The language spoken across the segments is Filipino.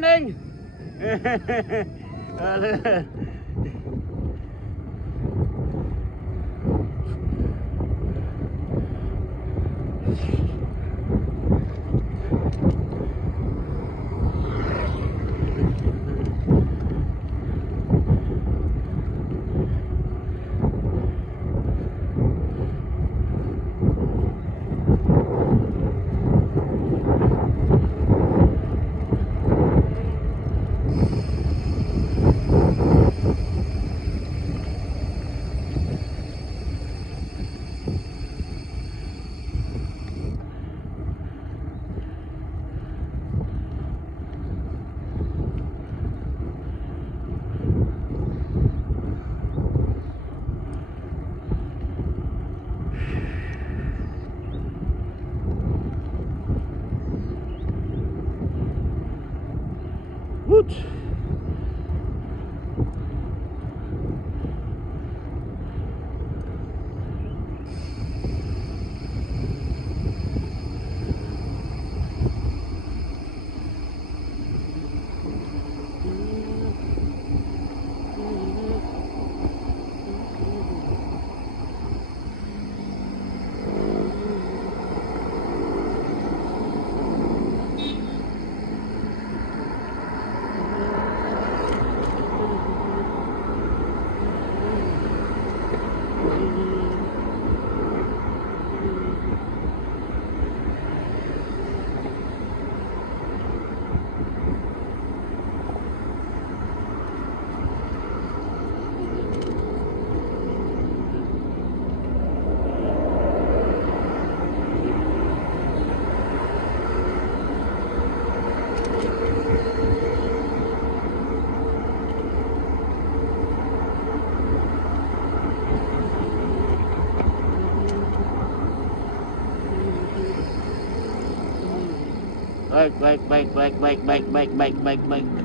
morning. Woot. Bike.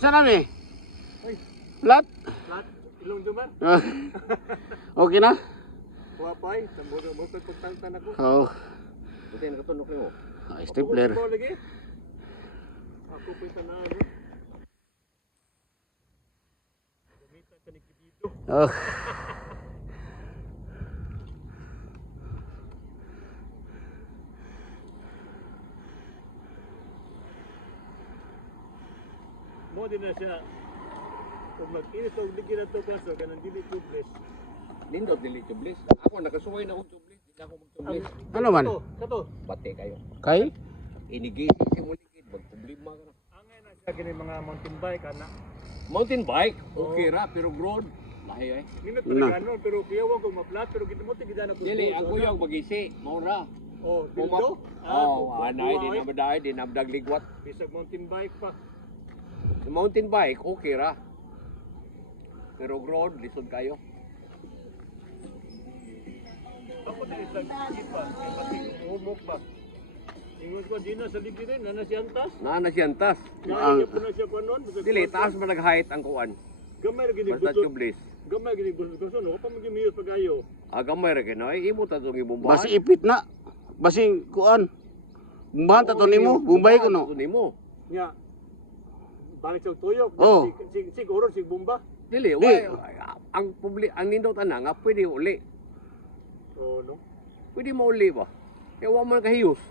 Sana mi? Flat? Flat? Ilong duman? Okay na? Wapay? Tamburo mo pagpagtantan ako. Oo. Buti nakatunok niyo. Stapler. Ako lagi. Ako po'y tanaan. Gamitan ka ni Kibido. Oh. Mo din na siya. Kung mag-init o ligin na ito kaso, ganang dili tubeless. Nindot dili tubeless. Ako nakasuway na akong tubeless, hindi na ako mag-tubeless. Ano man? Kato. Bate kayo. Kay? Inigisi si Muligid, magproblema ka na. Angay na siya gini mga mountain bike ana. Mountain bike, okay ra, pero road, lahi ay. Minut pa gano'n, pero kuyawan kung ma-flat, pero kita mo tigida na Dili, ang kuyang magisi, maura. Oh, dildo? Anay, di na madaay, di na madagligwat. Bisag mountain bike pa. Sa mountain bike, okay ra. Pero road, lisod kayo. Ako na isang pa, ay pati humok ba. Ingon ko, di na sa libirin, na si Antas. Na siyang tas. Kaya po na siya pa noon. Dili, taas man nag-height ang kuwan. Gamay na Basta ginigbuson. tubeless. Gamay ginigbuson. Ako pa magimiyos pag-ayo. Gamay ra kino, ay imo ta tong ibumbahan. Basi ipit na. Basi kuan. Bumbahan ta to nimo, bumbay ko no. Nimo. Nga, balik sa tuyok. Oh. Siguro, sig bumba. Dili, why, ang nindot ana nga pwede uli. Oo, no? Pwede mo uli ba? Kaya wa man kahiyos.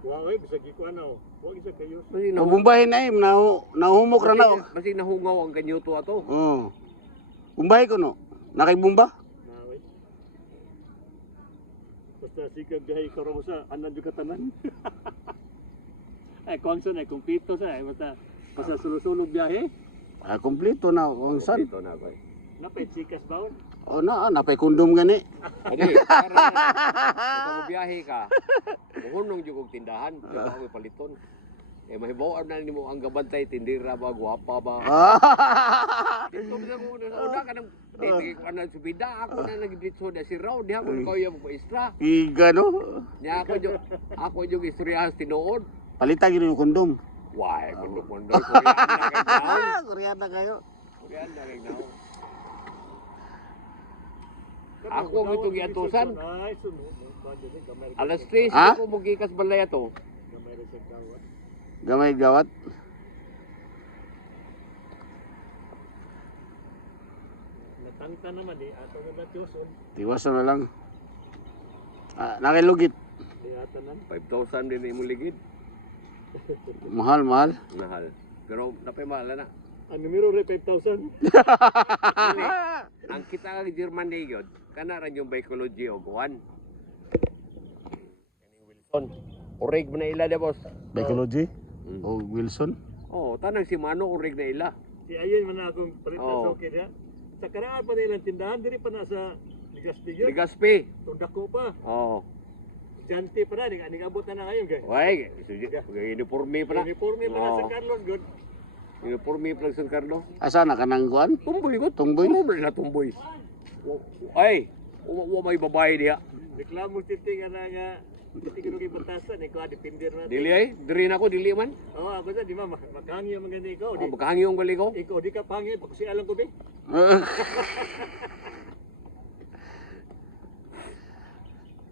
Wangay, bisag ikuan na. Huwag isa kayo. Basi Bumbahin na nahumok ra na. Basi nahungaw ang kanyuto ato. Oh. Bumbay ko no. Nakay bumba? Naway. Basta sikag gahay karo sa anan yung katanan. Ay, kongson ay kumpito sa ay basta sulusulog biyahe. Ah, kompleto na kung san. Dito na ko. Napay sikas baon. Oh na, napay kondom gani. Adi, para mo biyahe ka. Muhunong jud og tindahan, diba ako paliton. Mahibaw na nimo ang gabantay tindira ba, guwapa ba. Dito bisa ko na una ka nang dili ko na subida ako na nagditso na si Raw, di ako kayo mo extra. Iga no. Niya ako yung istorya tinuod. Palitan gyud yung kondom. Why, mundo Korean Koreana kayo. Korean na kay now. Ako ang itong giatusan. Ay, sunod. Gamay Alas 3 Ha? ako mugikas balay ato. rin sa kawat. Gamay gawat. Natangta naman eh. Ato na natyoson. Tiwasan na lang. Ah, nakilugit. Kayatanan. 5,000 din imong ligid. Mahal. Mahal. Pero napay mahal na. Ang numero rin 5,000. Ang kita kag German day gyud, kana ra yung psychology og kuan. Kaning Wilson. Orig man na ila de boss. Psychology. O Wilson. Oh, tanang si Mano orig na ila. Si Ayon man na akong palitan Oo. sa okay niya. Sa karaan pa nilang tindahan, diri pa na sa Ligaspi yun. Ligaspi. Tunda ko pa. Oh. Estudyante pa na, aning abot na ngayon guys. Way, uniforme pa na. Uniforme pa na Oo. San Carlos good. Uniforme pa lang San Carlos. Asa na kanang kuan? Tumboy ko. Tumboy? Puro na tumboy. Ay, wa may babae diha. Reklamo titi nga titi ko kay batasan ikaw depender na. Dili ay, diri na ko dili man. Oh, ako sa di ma maghangi man gani ikaw. Di, Magkahangi yung bali ko. ikaw di ka pangi pag si alam ko be.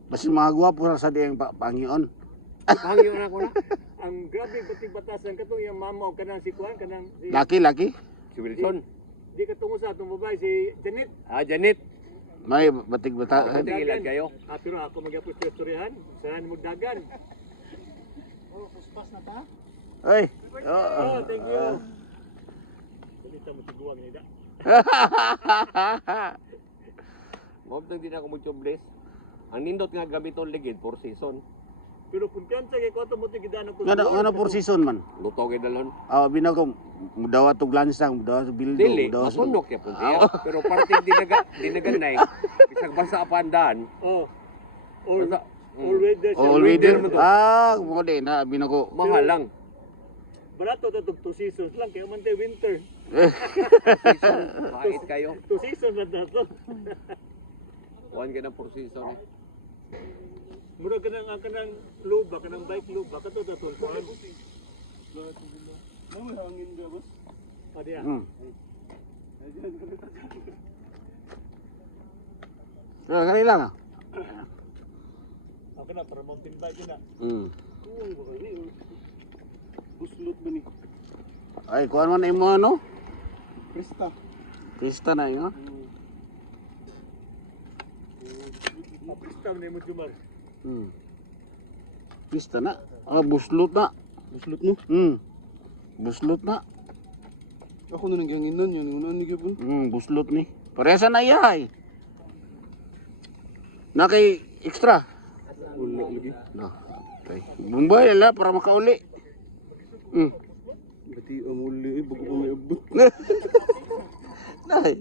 Basi mga gwapo ra sa diyang Panginoon. Magkahangi na ako na. Ang grabe pating batasan katong yung mama o kanang si Kuan kanang si Laki. Si Wilson. di ka tungo sa atong babae si Janet. Ah, Janet. May batig bata. Batig ilan kayo? Pero ako magyapos istoryahan. Saan mo dagan? Ay. Oh, thank you. Balita mo tiguang ni da. Mawag nang di na ako mag-jobless. Ang nindot nga gamiton ligid for season. Pero kung kansa kay ko mo tigidaan ko. Ngano for season man. Luto kay dalon. Ah, binaw ko mudawa tog lansang, mudawa sa bildo, Dili, mudawa sa masunok ya po siya. Pero parting dinaganay, bisag basa apandaan. Oh. Or Basta, or weather. all weather. Ah, mo din na binaw ko. mahal lang. Barato to 2 seasons lang kaya man tay winter. Season, mait kayo. 2 seasons na dato. Kuhan ka ng for season. Mura kanang luba, kanang bike luba, kato daton ko. May hangin ba boss? Adiya. Kani lang ah. Ako na para mountain bike na. Uy, baka ni. Buslot ba ni? Ay, kuan man imo ano? Krista. Krista na yun. Krista na mo jumar. Krista na. Ah, buslot na. Buslot no? Buslot na. Ako na nangyanginan yun, una ni gyapon. Buslot ni. Paresa na iyahay. Na kay extra. Wala lagi. No. Okay. Bumbay la para makauli. Bati amuli bago pa may abot. Nay.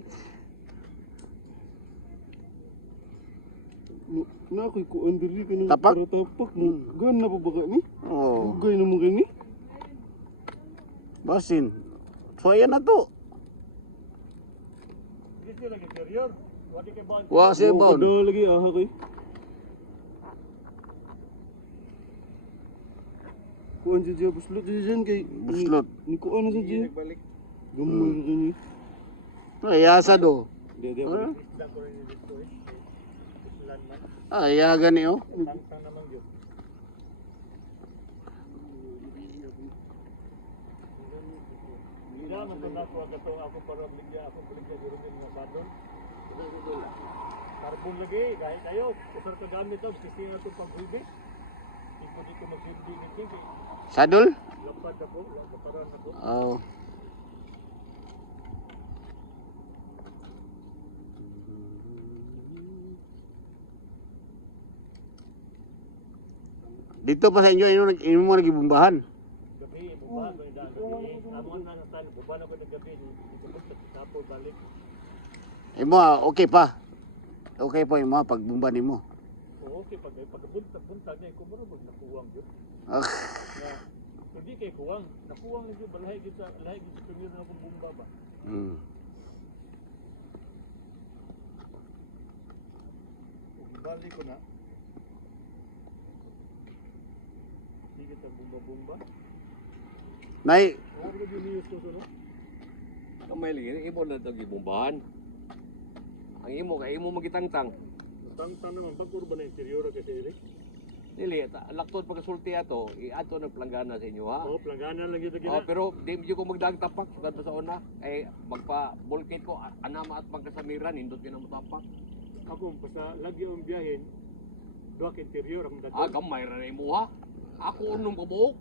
Na koy ko andiri kanang Tapak? para tapak mo. Gan na pa baka ni? Oh, Ugay na mo gani. basin. So ayan na to. Dito lagi interior. Wadi kay bawang. Wa si bon. Kada lagi aha kay. Kuan jud buslot jud kay Buslot. ni kuan na sa jud. Gamay ra gani. Ay asa do. Di Ah? Ay gani oh. Tangtang naman yun. Hindi naman ito nakuha ka itong ako para baligya giro din nga sadon. Carbon lagi, kahit kayo, usar ka gamit ito, sisi na itong pag-uwi. Hindi ko mag-sindi ni King. Sadol? Lapad ako, laparan ako. Oh. Dito pa sa inyo, ino mo nagibumbahan. Gabi, bubahan ko yung daan gabi. Amon na natal, bubahan ako ng gabi. Ikabot sa tapos balik. Imo, okay pa. Okay pa imo pagbumba nimo. Oo, okay, pagbuntag niya, kumuro nakuwang yun. Ah, Hindi kay kuwang. Nakuwang nito balahay kita, lahay kita tumir na akong bumba ba. Bali ko na. Hindi kita bumba-bumba. Nay, Oo, ko din news ko no. Kamay lagi, imo na ito gibumbahan. Ang imo, kay imo magitangtang. Tang-tang naman, baguro ba na interior kasi Eric? Dili, laktod pagkasulti ato, iato ng planggana sa inyo ha. Oo, planggana lang yun Oh, na. pero di mo ko magdagtapak sugad sa una. Ay magpa-bulkit ko anama at pagkasamiran indot yun ang matapak. Ako, basta lagi ang biyahin, duwak interior ang Ah, dadon. gamay ra na imo ha. Ako unom ko buhok.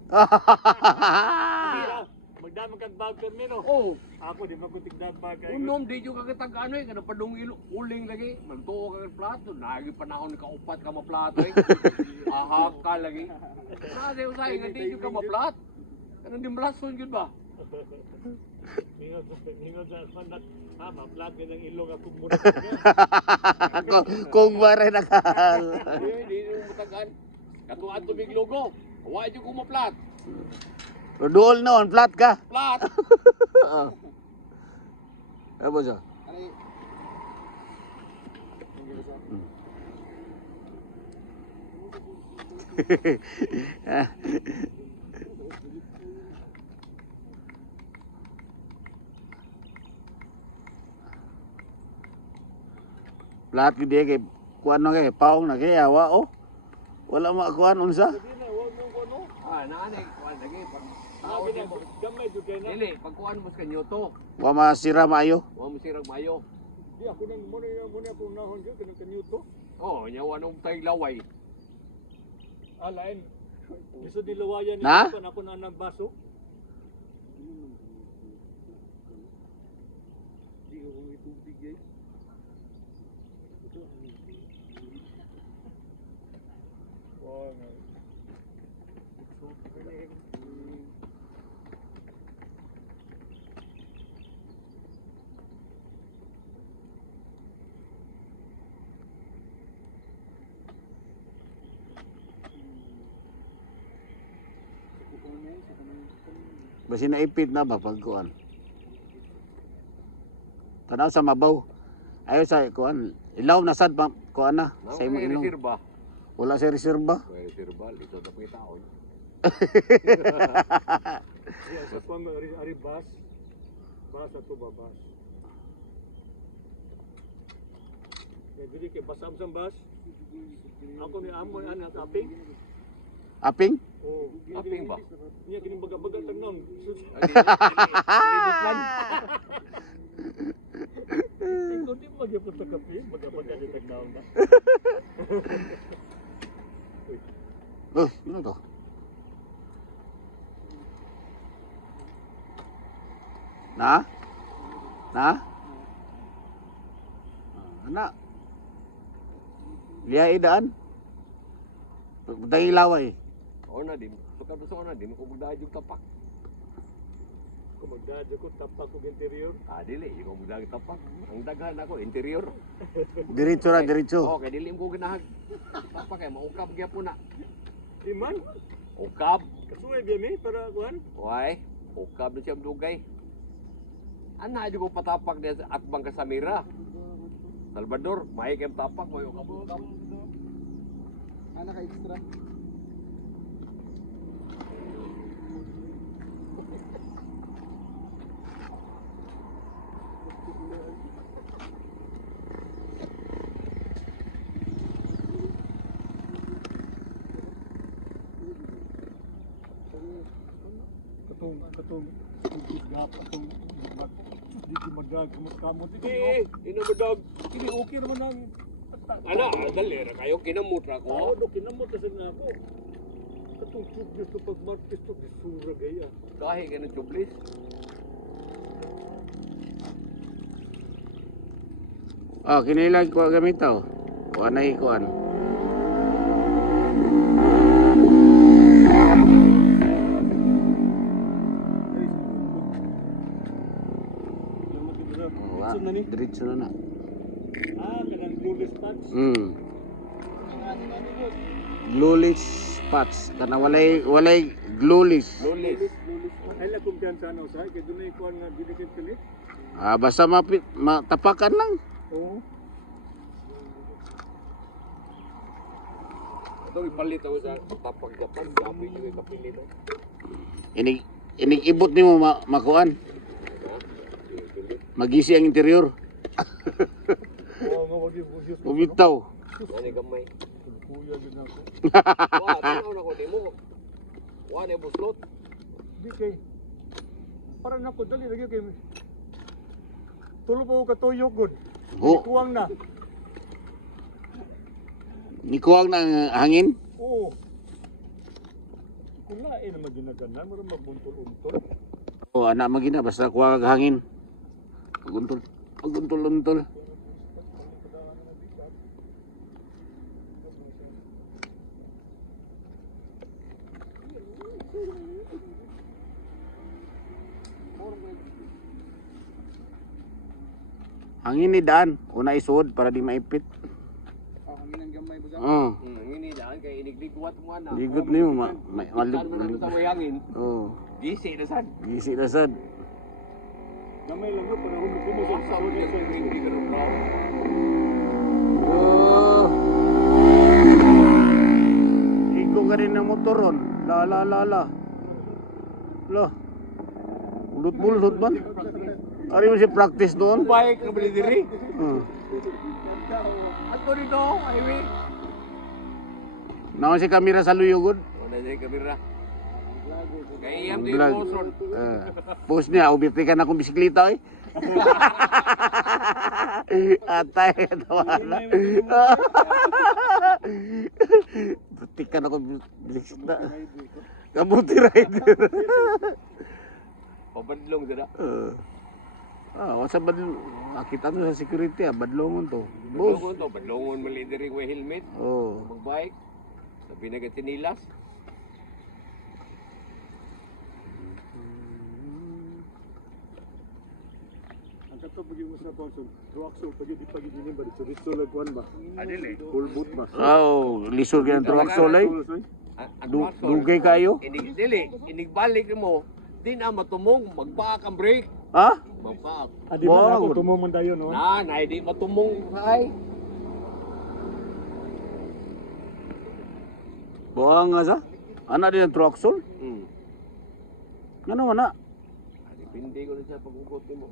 Magdamag kang bag termino. Oh, Ako, di magutig dagbag. unom di jud ka kitag ano eh, kada padung uling lagi. Magtuo ka ng plato, nagi panahon ni kaupat ka maplato eh. Ahak ka lagi. Sa usay nga di jud ka maplat. Kanang dimlason jud ba? Hingon sa mandak, ma-plug ng ilong ako muna. kung wala na ka. Di mo matagaan. Katuan tubig logo. Wa jud ko maplat. Dool noon, flat ka. Plat. Apa siya? Flat gede kay kuan na kay paong na kay awa oh. Wala makuan unsa. Sabi na, huwag mong kuno. Naani kuan lagi pag Sabi na, gamay jud kay na. dili pag kuan mo sa nyoto. Wa masira maayo. Wa mo sirag mayo. Di ako nang muna ako nahon jud kanang kanyuto. Oh, nyawa nung tay laway. Alain. Gusto dilawayan ni Na? ako na ng baso. Di ko kung itubig eh. Oh, no. Basi naipit na ba pag kuan? Tanaw sa mabaw. Ayo sa kuan. Ilaw na sad pa kuan na Nang sa imong ilong. reserba. Wala sa reserba. May reserba dito na pang taon. Yeah, sa pang ari bas. Bas ato babas. Ya dili kay basam sang bas. Ako ni amo anak aping. Aping? Oh, Aping ba? Niya kini baga-baga tanong. Ikaw di magyapon sa kape, baga-baga di tagnaw na. Oh, ano to? Na? Na? Ana. Liya idaan. Pagdang ilaway. O na din. Suka na din ko magdadyo tapak. Kung magdadyo ko, tapak ko interior. Dili, yung magdadyo tapak. Ang daghan ako interior. Diretso na, diretso. Okay, dili mo ginahag. Tapak kay maukab gyapon na. Di man, Ukab. kasuway biya mi, para kuhan. Why? Ukab na siyang dugay. Ana di ko patapak dia sa Akbang Kasamira. Salvador, may kayong tapak mo yung ukab. Anak ka extra. Katong gap katong di madag kamot Di, inamadog. Kini okay naman ang Ana, dali ra kayo kinamut ra Oo, ko. do kinamot na sa ako. Katong tubis to pag martis to bisura gaya. Kahi ka ng tublis. Oh, kinilag ko gamit to. Kuan na ikuan. Diretso na ni. Diretso na na. Kanang glue spots. Glueless spots. Kana walay glueless. Lulis. Ay la kumpiyansa na usay kay dunay kuan nga didikit kini. Basta matapakan lang. Oo. Ito ipalit ako sa tapak Japan. Sabi nyo yung kapilit ko. Inig ibot nimo makuan. Magisi ang interior. Oo, nga wag yung busyos. Bumitaw. Ano gamay? Kuya din ako. Wah, tanaw na ko di mo. Wah, na buslot. Di kay para na ko dali lagi kay tulo pa ko katuyok gud. Oh. Kuwang na. Nikuwang ng hangin. Oo. Kung lain naman ginaganan, mara magbuntol-untol. O anak magina basta kuha kag hangin. Paguntol-untol. Hangin ni daan, una isuod para di maipit. Hangin ang gamay busa. Oh. Ini daan kay inig ligwat mo ana. Ligot niyo Saan mo na sa way hangin? Oh, Gisi na sad. gisi na sad. Gamay lang ko para humo sa Sa ulit sa hindi ka rin brown. Oh. Igo ka rin ng motoron. La la la la. La. Ulut-ulut man. Ari mo si practice doon. Bike na bali diri. Ato dito, highway. Naon si kamera sa luyugod. Wala diri kamera. Kaya iyam di Vlog. motion. Post niya, ubiti ka na kong bisikleta eh. Atay, tawa na. Buti ka na kong bisikleta. Kabuti rider. Pabadlong sila. Wasa badlong. Nakita to sa security badlongon to. Boss. Badlongon to, badlongon mali diri way helmet. Oh. Magbike. Sabi na gatinilas. ang kato pagi mo sa Paulson. Roaxol pagi di pagi din ba dito dito lagwan ba. Adili. Full boot ba. Oh, lisod ka ng truaksol eh. Ang Dugay kayo. Inig dili, inigbalik mo. Di na matumong, magpaak ang brake. Ha? Magpaak. Adi man Wow. ako tumong man dayon no. Na, di matumong ay. Buang nga sa? Anak din ang truaksol? Ano man na? Depende ko na siya pag-ugot mo.